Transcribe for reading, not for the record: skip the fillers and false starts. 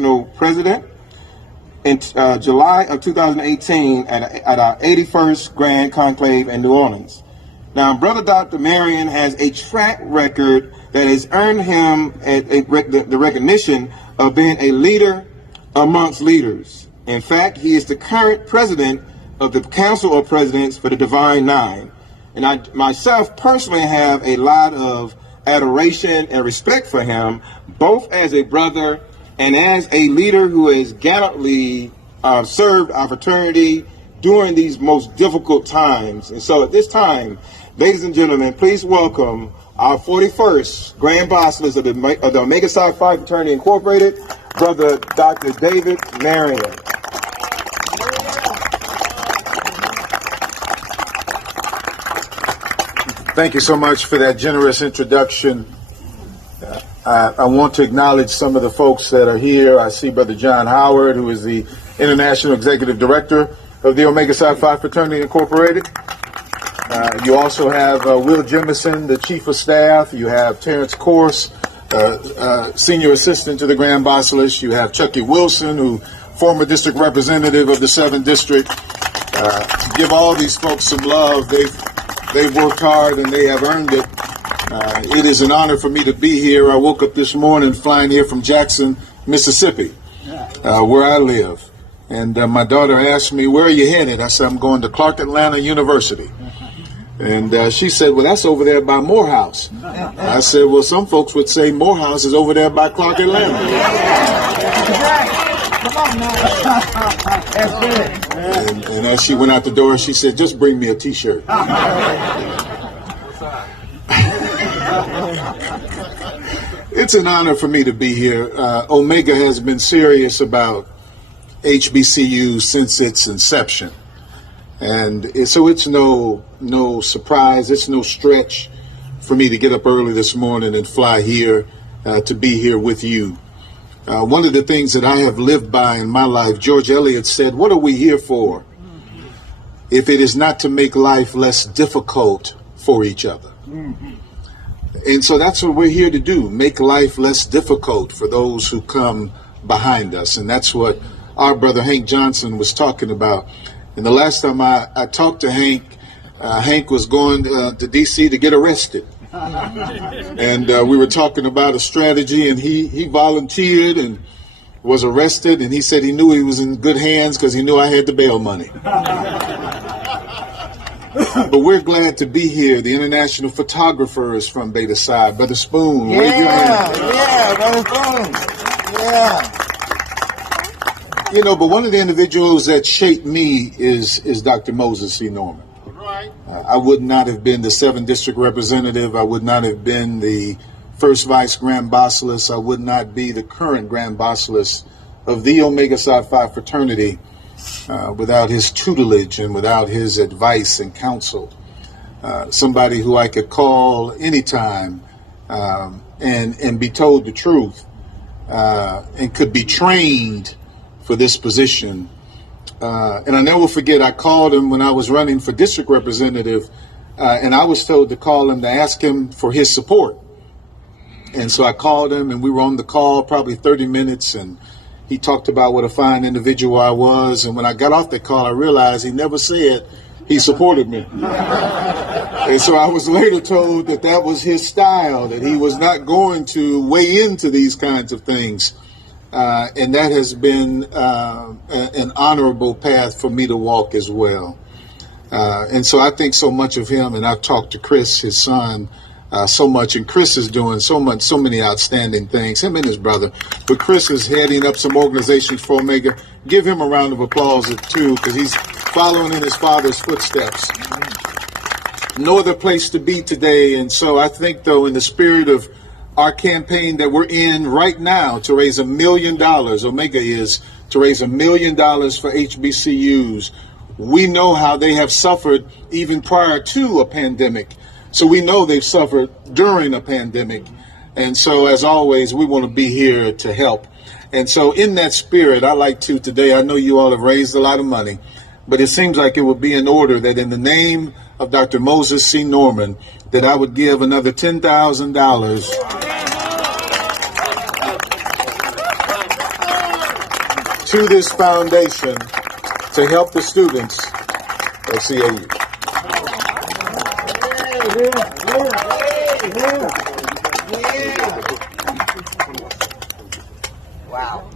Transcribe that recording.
International President in July of 2018 at our 81st Grand Conclave in New Orleans. Now, Brother Dr. Marion has a track record that has earned him the recognition of being a leader amongst leaders. In fact, he is the current president of the Council of Presidents for the Divine Nine. And I myself personally have a lot of adoration and respect for him, both as a brother and as a leader who has gallantly served our fraternity during these most difficult times. And so at this time, ladies and gentlemen, please welcome our 41st Grand Bacillus of the Omega Psi Phi Fraternity Incorporated, Brother Dr. David Marion. Thank you so much for that generous introduction. I want to acknowledge some of the folks that are here. I see Brother John Howard, who is the International Executive Director of the Omega Psi Phi Fraternity Incorporated. You also have Will Jemison, the Chief of Staff. You have Terrence Corse, Senior Assistant to the Grand Bacillus. You have Chucky Wilson, who former District Representative of the 7th District. Give all these folks some love. They've worked hard and they have earned it. It is an honor for me to be here. I woke up this morning flying here from Jackson, Mississippi, where I live. And my daughter asked me, "Where are you headed?" I said, "I'm going to Clark Atlanta University." And she said, "Well, that's over there by Morehouse." I said, "Well, some folks would say Morehouse is over there by Clark Atlanta." Come on now. That's good. And as she went out the door, she said, "Just bring me a T-shirt." It's an honor for me to be here. Omega has been serious about HBCU since its inception. And so it's no surprise, it's no stretch for me to get up early this morning and fly here to be here with you. One of the things that I have lived by in my life, George Eliot said, "What are we here for if it is not to make life less difficult for each other?" And so that's what we're here to do, make life less difficult for those who come behind us. And that's what our brother Hank Johnson was talking about. And the last time I talked to Hank, Hank was going to D.C. to get arrested. And we were talking about a strategy, and he volunteered and was arrested. And he said he knew he was in good hands because he knew I had the bail money. But we're glad to be here. The international photographers from Beta Psi, Brother Spoon. Yeah, Brother Spoon. Yeah. You know, but one of the individuals that shaped me is Dr. Moses C. Norman. Right. I would not have been the 7th District Representative. I would not have been the first Vice Grand Bacillus. I would not be the current Grand Bacillus of the Omega Psi Phi Fraternity without his tutelage and without his advice and counsel. Somebody who I could call anytime and be told the truth and could be trained for this position. And I never forget, I called him when I was running for district representative, and I was told to call him to ask him for his support. And so I called him, and we were on the call probably 30 minutes, and he talked about what a fine individual I was. And when I got off the call, I realized he never said he supported me. And so I was later told that that was his style, that he was not going to weigh into these kinds of things. And that has been an honorable path for me to walk as well. And so I think so much of him, and I've talked to Chris, his son, so much, and Chris is doing so many outstanding things, him and his brother. But Chris is heading up some organizations for Omega. Give him a round of applause too, because he's following in his father's footsteps. No other place to be today. And so I think, though, in the spirit of our campaign that we're in right now to raise $1 million, Omega is to raise $1 million for HBCUs. We know how they have suffered even prior to a pandemic. So we know they've suffered during a pandemic. And so, as always, we want to be here to help. And so in that spirit, I like to today, I know you all have raised a lot of money, but it seems like it would be in order that in the name of Dr. Moses C. Norman, that I would give another $10,000 to this foundation to help the students at CAU. Wow.